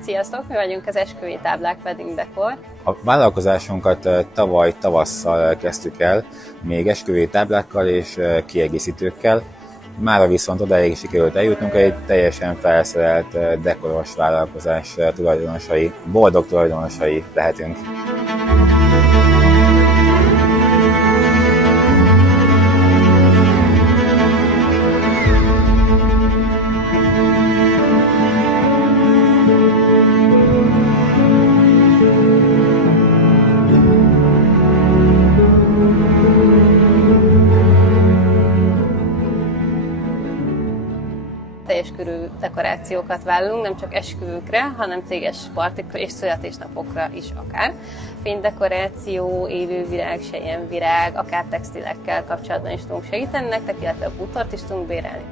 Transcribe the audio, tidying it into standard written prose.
Sziasztok! Mi vagyunk az Esküvői Táblák Wedding Decor. A vállalkozásunkat tavaly tavasszal kezdtük el, még esküvői táblákkal és kiegészítőkkel. Mára viszont odáig sikerült eljutnunk, egy teljesen felszerelt dekoros vállalkozás tulajdonosai, boldog tulajdonosai lehetünk. Teljes körű dekorációkat vállalunk, nem csak esküvőkre, hanem céges partikra és születésnapokra is akár. Fénydekoráció, élővirág, selyemvirág, akár textilekkel kapcsolatban is tudunk segíteni nektek, illetve bútort is tudunk bérelni.